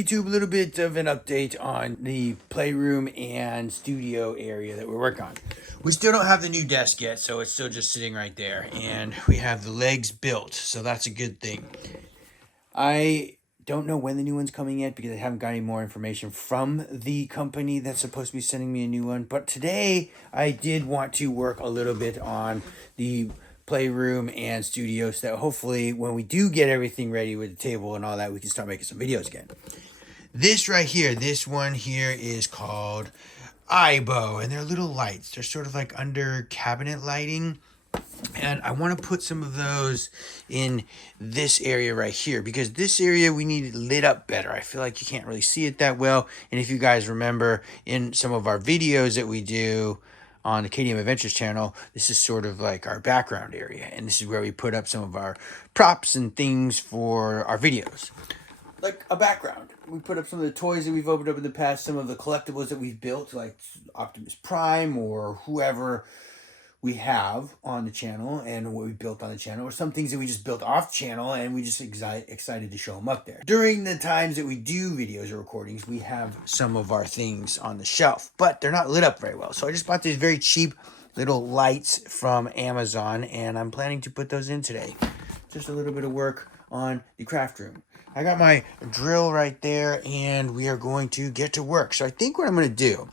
YouTube? A little bit of an update on the playroom and studio area that we're working on. We still don't have the new desk yet, so it's still just sitting right there. And we have the legs built, so that's a good thing. I don't know when the new one's coming yet because I haven't got any more information from the company that's supposed to be sending me a new one. But today, I did want to work a little bit on the playroom and studio so that hopefully when we do get everything ready with the table and all that, we can start making some videos again. This right here, this one here is called AIBOO, and they're little lights. They're sort of like under cabinet lighting. And I want to put some of those in this area right here because this area we need lit up better. I feel like you can't really see it that well. And if you guys remember in some of our videos that we do on the KDM Adventures channel, this is sort of like our background area. And this is where we put up some of our props and things for our videos. Like a background. We put up some of the toys that we've opened up in the past, some of the collectibles that we've built, like Optimus Prime or whoever we have on the channel and what we built on the channel, or some things that we just built off channel and we just excited to show them up there. During the times that we do videos or recordings, we have some of our things on the shelf, but they're not lit up very well. So I just bought these very cheap little lights from Amazon and I'm planning to put those in today. Just a little bit of work on the craft room. I got my drill right there and we are going to get to work. So I think what I'm going to do,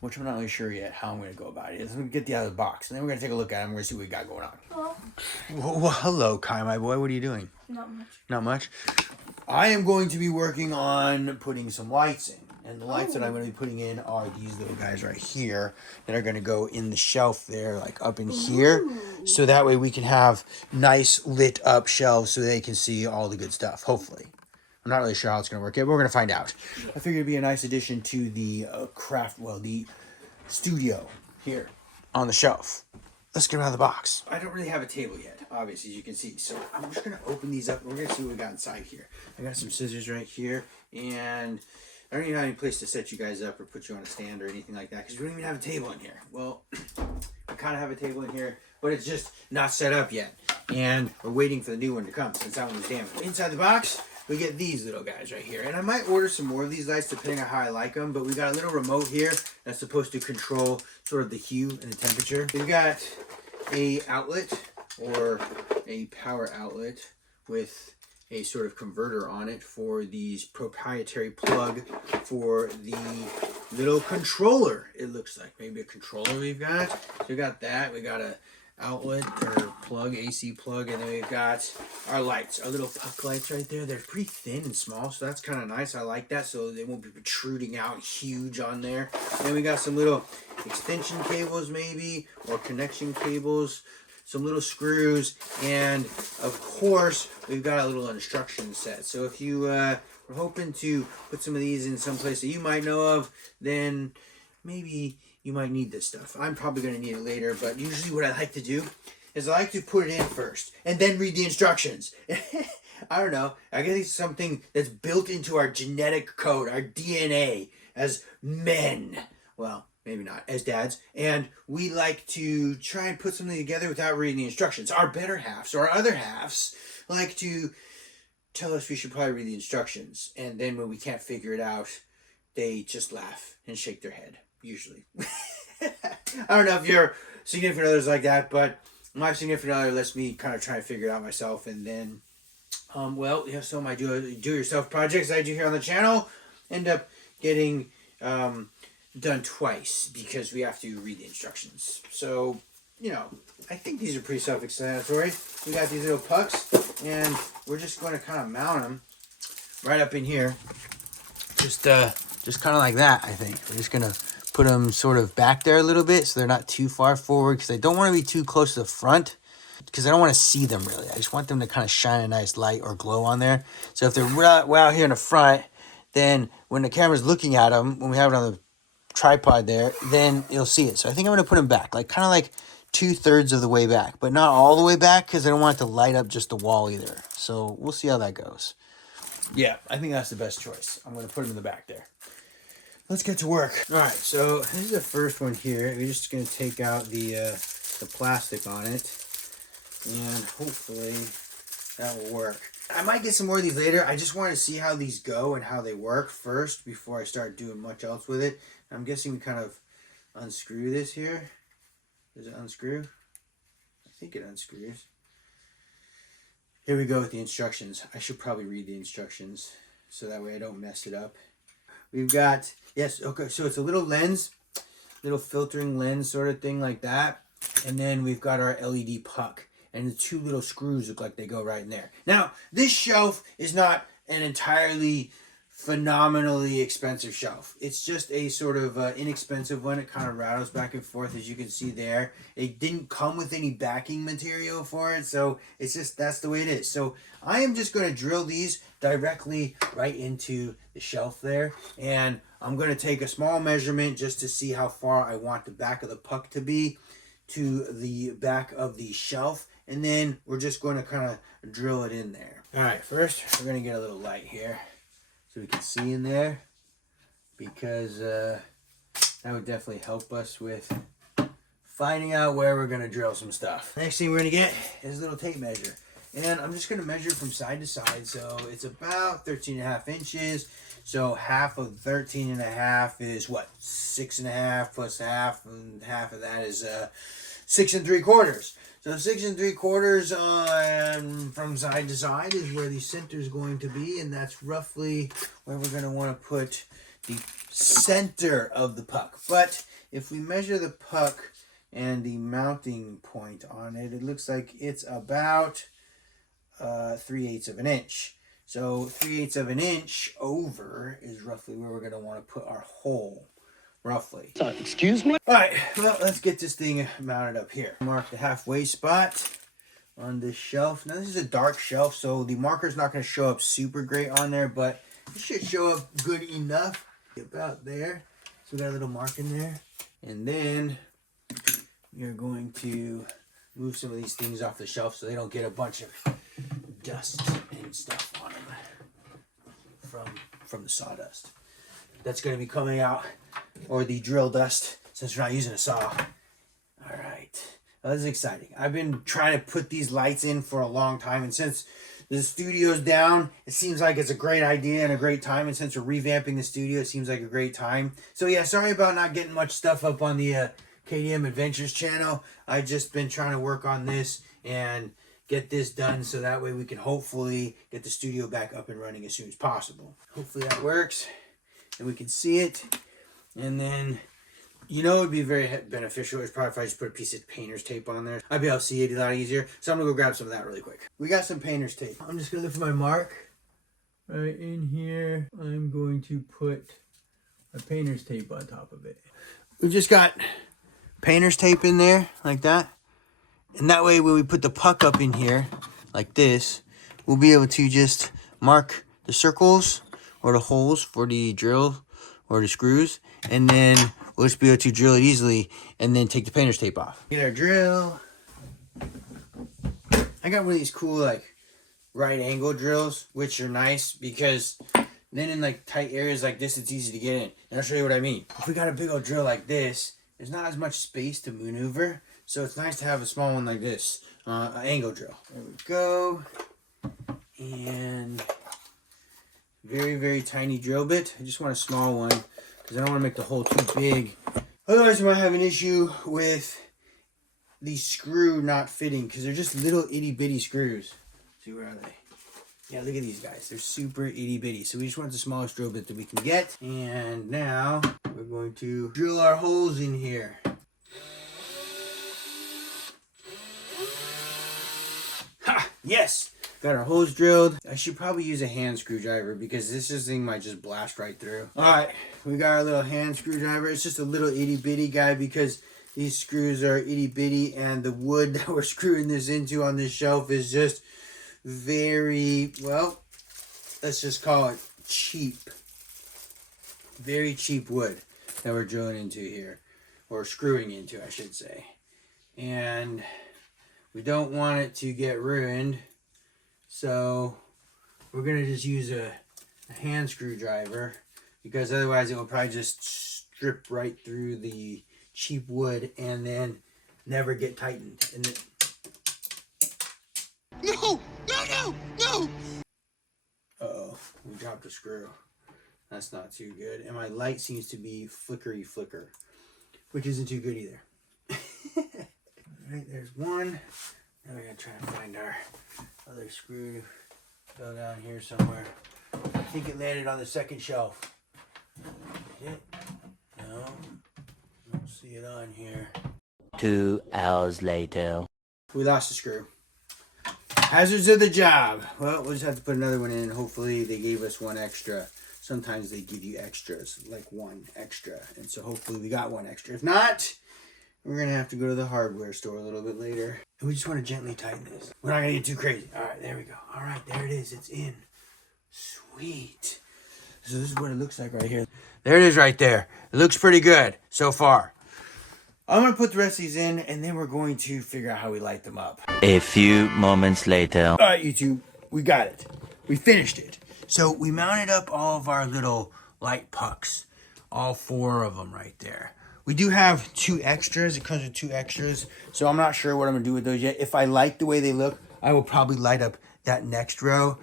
which I'm not really sure yet how I'm going to go about it, is I'm going to get the out of the box. And then we're going to take a look at it and we're going to see what we got going on. Hello. Well, hello, Kai, my boy. What are you doing? Not much. Not much? I am going to be working on putting some lights in. And the lights that I'm going to be putting in are these little guys right here that are going to go in the shelf there, like up in here. Ooh. So that way we can have nice lit up shelves so they can see all the good stuff, hopefully. I'm not really sure how it's going to work yet, but we're going to find out. I figured it'd be a nice addition to the the studio here on the shelf. Let's get out of the box. I don't really have a table yet, obviously, as you can see. So I'm just going to open these up and we're going to see what we got inside here. I got some scissors right here, and I don't even have any place to set you guys up or put you on a stand or anything like that because we don't even have a table in here. Well, I kind of have a table in here, but it's just not set up yet. And we're waiting for the new one to come since that one was damaged. Inside the box, we get these little guys right here. And I might order some more of these lights depending on how I like them. But we got a little remote here that's supposed to control sort of the hue and the temperature. We've got a outlet or a power outlet with a sort of converter on it for these proprietary plug for the little controller. It looks like maybe a controller we've got. So we got that. We got a outlet or plug, AC plug, and then we've got our lights, our little puck lights right there. They're pretty thin and small, so that's kind of nice. I like that, so they won't be protruding out huge on there. Then we got some little extension cables maybe, or connection cables, some little screws, and of course we've got a little instruction set. So if you were hoping to put some of these in some place that you might know of, then maybe you might need this stuff. I'm probably going to need it later, but usually what I like to do is I like to put it in first and then read the instructions. I don't know. I guess it's something that's built into our genetic code, our DNA as men. Well, maybe not, as dads. And we like to try and put something together without reading the instructions. Our better halves, or our other halves, like to tell us we should probably read the instructions. And then when we can't figure it out, they just laugh and shake their head. Usually. I don't know if your significant other's like that, but my significant other lets me kind of try to figure it out myself. And then, well, yeah, some of my do-it-yourself projects I do here on the channel end up getting done twice because we have to read the instructions. So, you know, I think these are pretty self-explanatory. We got these little pucks, and we're just going to kind of mount them right up in here. Just kind of like that, I think. We're just going to put them sort of back there a little bit so they're not too far forward because I don't want to be too close to the front because I don't want to see them really. I just want them to kind of shine a nice light or glow on there. So if they're way out here in the front, then when the camera's looking at them, when we have it on the tripod there, then you'll see it. So I think I'm going to put them back, like kind of like 2/3 of the way back, but not all the way back because I don't want it to light up just the wall either. So we'll see how that goes. Yeah, I think that's the best choice. I'm going to put them in the back there. Let's get to work. All right, so this is the first one here. We're just going to take out the plastic on it, and hopefully that will work. I might get some more of these later. I just want to see how these go and how they work first before I start doing much else with it. I'm guessing we kind of unscrew this here. Does it unscrew? I think it unscrews. Here we go with the instructions. I should probably read the instructions so that way I don't mess it up. We've got, yes, okay, so it's a little lens, little filtering lens sort of thing like that. And then we've got our LED puck. And the two little screws look like they go right in there. Now, this shelf is not an entirely phenomenally expensive shelf. It's just a sort of inexpensive one. It kind of rattles back and forth, as you can see there. It didn't come with any backing material for it, so it's just, that's the way it is. So I am just going to drill these directly right into the shelf there. And I'm going to take a small measurement just to see how far I want the back of the puck to be to the back of the shelf. And then we're just going to kind of drill it in there. All right, first we're going to get a little light here so we can see in there, because that would definitely help us with finding out where we're going to drill some stuff. Next thing we're going to get is a little tape measure. And I'm just going to measure from side to side. So it's about 13.5 inches. So half of 13.5 is what? 6.5 plus half, and half of that is 6 3/4. So 6 3/4 on from side to side is where the center is going to be, and that's roughly where we're going to want to put the center of the puck. But if we measure the puck and the mounting point on it, it looks like it's about 3/8 of an inch. So 3/8 of an inch over is roughly where we're going to want to put our hole. Roughly. Excuse me? All right, well, let's get this thing mounted up here. Mark the halfway spot on this shelf. Now, this is a dark shelf, so the marker's not going to show up super great on there, but it should show up good enough. About there. So we got a little mark in there. And then you're going to move some of these things off the shelf so they don't get a bunch of dust and stuff on them from the sawdust. That's going to be coming out, or the drill dust, since we're not using a saw. All right, well, this is exciting. I've been trying to put these lights in for a long time, and since the studio's down, it seems like it's a great idea and a great time, and since we're revamping the studio, it seems like a great time. So yeah, sorry about not getting much stuff up on the KDM Adventures channel. I've just been trying to work on this and get this done so that way we can hopefully get the studio back up and running as soon as possible. Hopefully that works and we can see it. And then, you know, it would be very beneficial is probably if I just put a piece of painter's tape on there. I'd be able to see it a lot easier. So I'm gonna go grab some of that really quick. We got some painter's tape. I'm just gonna look for my mark. Right in here, I'm going to put a painter's tape on top of it. We've just got painter's tape in there like that. And that way when we put the puck up in here like this, we'll be able to just mark the circles or the holes for the drill or the screws, and then we'll just be able to drill it easily and then take the painter's tape off. Get our drill. I got one of these cool like right angle drills, which are nice because then in like tight areas like this, it's easy to get in. And I'll show you what I mean. If we got a big old drill like this, there's not as much space to maneuver, so it's nice to have a small one like this, an angle drill. There we go. And very, very tiny drill bit. I just want a small one because I don't want to make the hole too big. Otherwise, you might have an issue with the screw not fitting because they're just little itty bitty screws. See, where are they? Yeah, look at these guys. They're super itty bitty. So we just want the smallest drill bit that we can get. And now we're going to drill our holes in here. Ha! Yes! Got our holes drilled. I should probably use a hand screwdriver because this thing might just blast right through. Alright, we got our little hand screwdriver. It's just a little itty bitty guy because these screws are itty bitty and the wood that we're screwing this into on this shelf is just very, well, let's just call it cheap. Very cheap wood that we're drilling into here. Or screwing into, I should say. And we don't want it to get ruined. So we're going to just use a hand screwdriver because otherwise it will probably just strip right through the cheap wood and then never get tightened. And No! No, no, no! dropped a screw. That's not too good. And my light seems to be flicker, which isn't too good either. All right, there's one. Now we gotta try and find our other screw. Go down here somewhere. I think it landed on the second shelf. Did it? No. I don't see it on here. 2 hours later. We lost a screw. Hazards of the job. Well, we'll just have to put another one in. Hopefully they gave us one extra. Sometimes they give you extras, like one extra. And so hopefully we got one extra. If not, we're going to have to go to the hardware store a little bit later. And we just want to gently tighten this. We're not going to get too crazy. All right, there we go. All right, there it is. It's in. Sweet. So this is what it looks like right here. There it is right there. It looks pretty good so far. I'm going to put the rest of these in, and then we're going to figure out how we light them up. A few moments later. All right, YouTube, we got it. We finished it. So we mounted up all of our little light pucks, all 4 of them right there. We do have 2 extras. It comes with 2 extras, so I'm not sure what I'm going to do with those yet. If I like the way they look, I will probably light up that next row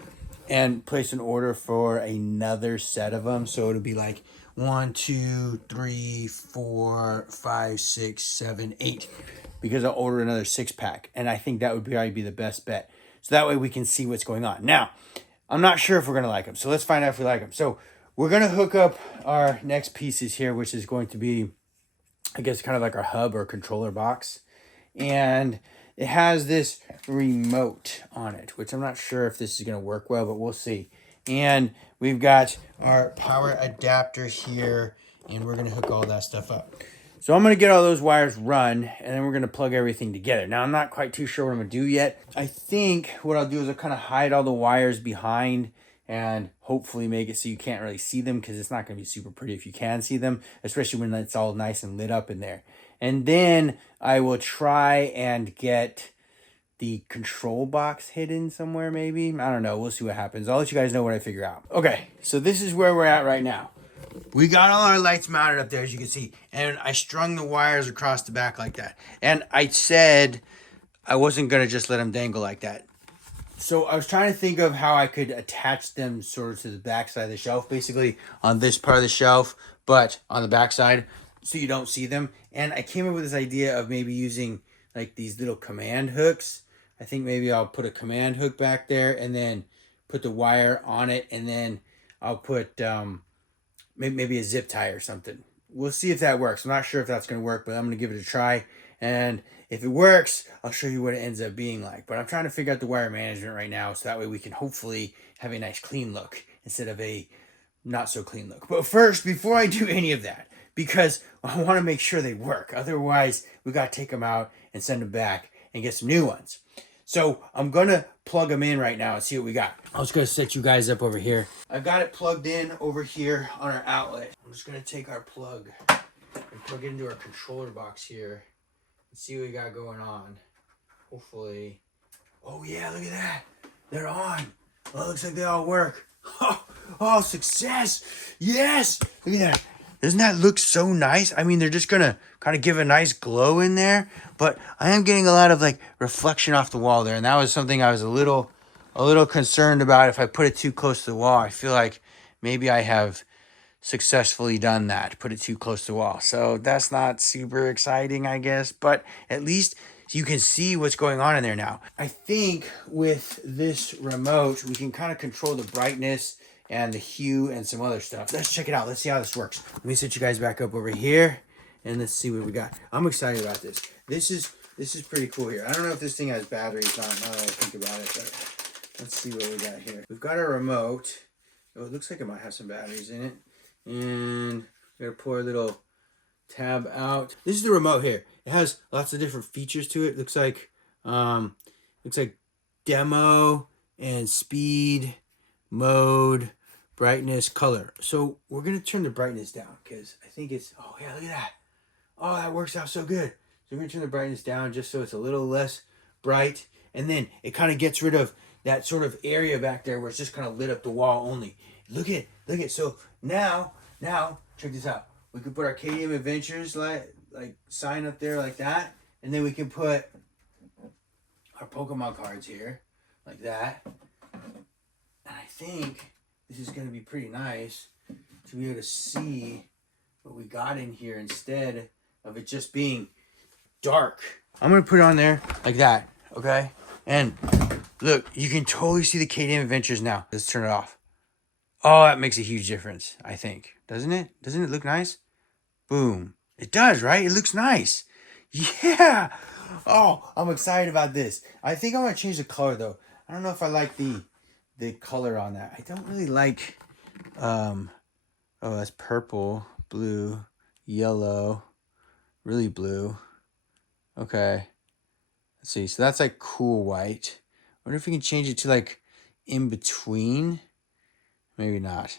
and place an order for another set of them. So it'll be like 1, 2, 3, 4, 5, 6, 7, 8, because I'll order another 6-pack, and I think that would probably be the best bet. So that way we can see what's going on. Now, I'm not sure if we're gonna like them, so let's find out if we like them. So we're gonna hook up our next pieces here, which is going to be, I guess, kind of like our hub or controller box, and it has this remote on it, which I'm not sure if this is gonna work well, but we'll see. And we've got our power adapter here, and we're going to hook all that stuff up. So I'm going to get all those wires run, and then we're going to plug everything together. Now, I'm not quite too sure what I'm going to do yet. I think what I'll do is I'll kind of hide all the wires behind and hopefully make it so you can't really see them, because it's not going to be super pretty if you can see them, especially when it's all nice and lit up in there. And then I will try and get the control box hidden somewhere, maybe. I don't know. We'll see what happens. I'll let you guys know what I figure out. Okay, so this is where we're at right now. We got all our lights mounted up there, as you can see. And I strung the wires across the back like that. And I said I wasn't going to just let them dangle like that. So I was trying to think of how I could attach them sort of to the back side of the shelf, basically on this part of the shelf, but on the back side, so you don't see them. And I came up with this idea of maybe using like these little command hooks. I think maybe I'll put a command hook back there and then put the wire on it, and then I'll put maybe a zip tie or something. We'll see if that works. I'm not sure if that's going to work, but I'm going to give it a try. And if it works, I'll show you what it ends up being like. But I'm trying to figure out the wire management right now, so that way we can hopefully have a nice clean look instead of a not so clean look. But first, before I do any of that, because I want to make sure they work. Otherwise, we got to take them out and send them back and get some new ones. So I'm going to plug them in right now and see what we got. I was going to set you guys up over here. I've got it plugged in over here on our outlet. I'm just going to take our plug and plug it into our controller box here and see what we got going on. Hopefully. Oh yeah, look at that. They're on. Well, it looks like they all work. Oh, success. Yes. Look at that. Doesn't that look so nice? I mean, they're just going to kind of give a nice glow in there. But I am getting a lot of like reflection off the wall there. And that was something I was a little concerned about. If I put it too close to the wall, I feel like maybe I have successfully done that. Put it too close to the wall. So that's not super exciting, I guess. But at least you can see what's going on in there now. I think with this remote, we can kind of control the brightness and the hue and some other stuff. Let's check it out. Let's see how this works. Let me set you guys back up over here and let's see what we got. I'm excited about this. This is pretty cool here. I don't know if this thing has batteries on it now that I think about it, but let's see what we got here. We've got a remote. Oh, it looks like it might have some batteries in it. And we're gonna pour a little tab out. This is the remote here. It has lots of different features to it. Looks like demo and speed, mode, brightness, color. So we're gonna turn the brightness down because I think it's, oh yeah, look at that. Oh, that works out so good. So we're gonna turn the brightness down just so it's a little less bright. And then it kind of gets rid of that sort of area back there where it's just kind of lit up the wall only. Look at. So now, check this out. We can put our KDM Adventures like sign up there like that. And then we can put our Pokemon cards here like that. And I think this is going to be pretty nice to be able to see what we got in here instead of it just being dark. I'm going to put it on there like that, okay? And look, you can totally see the KDM Adventures now. Let's turn it off. Oh, that makes a huge difference, I think. Doesn't it? Doesn't it look nice? Boom. It does, right? It looks nice. Yeah. Oh, I'm excited about this. I think I'm going to change the color, though. I don't know if I like the color on that. I don't really like... oh, that's purple, blue, yellow, really blue. Okay. Let's see. So that's like cool white. I wonder if we can change it to like in between. Maybe not.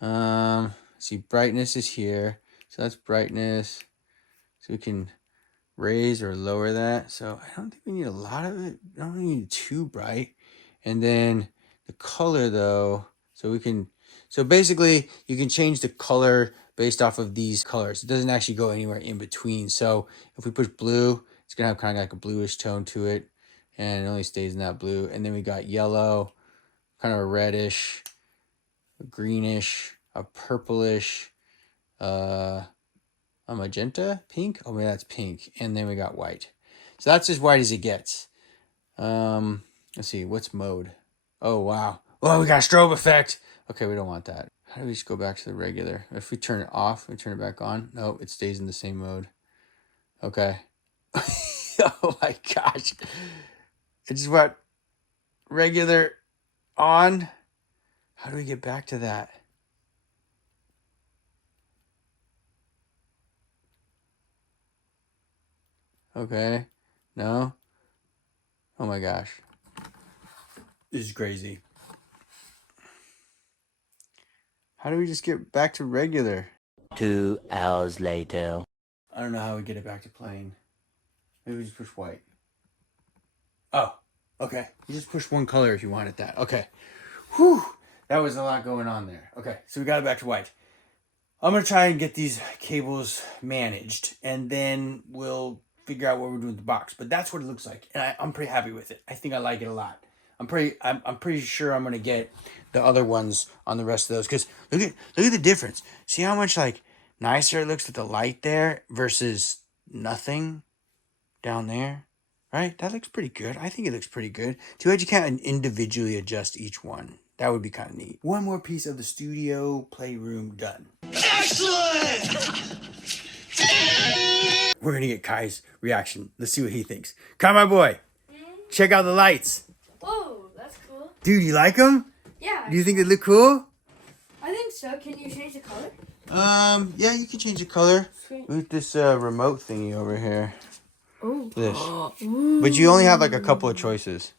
Let's see, brightness is here. So that's brightness. So we can raise or lower that. So I don't think we need a lot of it. I don't need too bright. And then the color though, so we can, so basically you can change the color based off of these colors. It doesn't actually go anywhere in between. So if we push blue, it's gonna have kind of like a bluish tone to it, and it only stays in that blue. And then we got yellow, kind of a reddish, a greenish, a purplish, a magenta, pink. Oh, maybe that's pink. And then we got white. So that's as white as it gets. Let's see, what's mode? Oh, wow. Oh, we got a strobe effect. Okay, we don't want that. How do we just go back to the regular? If we turn it off, we turn it back on. No, it stays in the same mode. Okay. Oh my gosh. I just want regular on. How do we get back to that? Okay. No. Oh my gosh. This is crazy. How do we just get back to regular? 2 hours later. I don't know how we get it back to plain. Maybe we just push white. Oh, okay. You just push one color if you wanted that. Okay. Whew. That was a lot going on there. Okay, so we got it back to white. I'm going to try and get these cables managed, and then we'll figure out what we're doing with the box. But that's what it looks like, and I'm pretty happy with it. I think I like it a lot. I'm pretty sure I'm going to get the other ones on the rest of those, because look at the difference. See how much like nicer it looks with the light there versus nothing down there, right? That looks pretty good. I think it looks pretty good. Too bad you can't individually adjust each one. That would be kind of neat. One more piece of the studio playroom done. Excellent! We're gonna get Kai's reaction. Let's see what he thinks. Kai, my boy, check out the lights. Whoa, that's cool. Dude, you like them? Yeah. Do you think they look cool? I think so. Can you change the color? Yeah, you can change the color Sweet. with this remote thingy over here. Oh. This. But you only have like a couple of choices.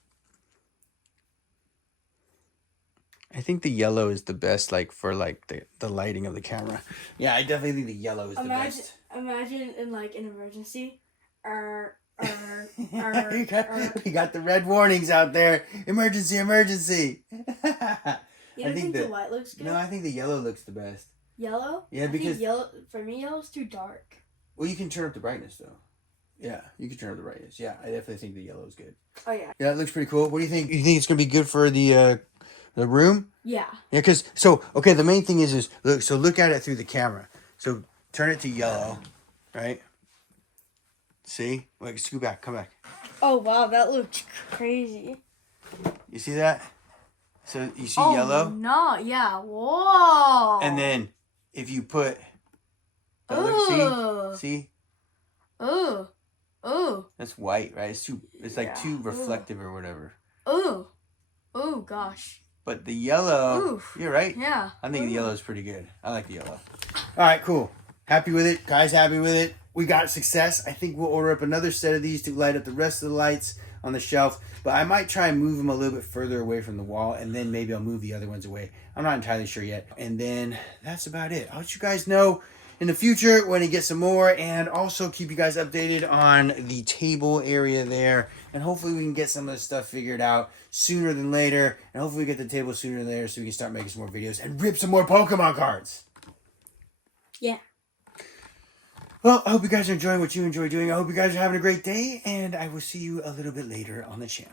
I think the yellow is the best, like for like the lighting of the camera. Yeah, I definitely think the yellow is the best. Imagine in like an emergency. You got the red warnings out there. Emergency, emergency. You don't think the white looks good? No, I think the yellow looks the best. Yellow? Yeah, I because think yellow, for me, yellow's too dark. Well, you can turn up the brightness though. Yeah, you can turn up the brightness. Yeah, I definitely think the yellow is good. Oh yeah. Yeah, it looks pretty cool. What do you think? You think it's gonna be good for the room? Yeah. Yeah, because okay, the main thing is look at it through the camera. So turn it to yellow, right? See? Wait, scoot back, come back. Oh wow, that looks crazy. You see that? So you see yellow? No, yeah. Whoa. And then if you put see? Ooh. Ooh. That's white, right? It's like too reflective or whatever. Ooh. Ooh, gosh. But the yellow, Oof. you're right. Yeah. I think the yellow is pretty good. I like the yellow. All right, cool. Happy with it. Guys, happy with it. We got success. I think we'll order up another set of these to light up the rest of the lights on the shelf. But I might try and move them a little bit further away from the wall, and then maybe I'll move the other ones away. I'm not entirely sure yet. And then that's about it. I'll let you guys know in the future when I get some more, and also keep you guys updated on the table area there. And hopefully we can get some of this stuff figured out sooner than later. And hopefully we get the table sooner than later so we can start making some more videos and rip some more Pokemon cards. Yeah. Well, I hope you guys are enjoying what you enjoy doing. I hope you guys are having a great day, and I will see you a little bit later on the channel.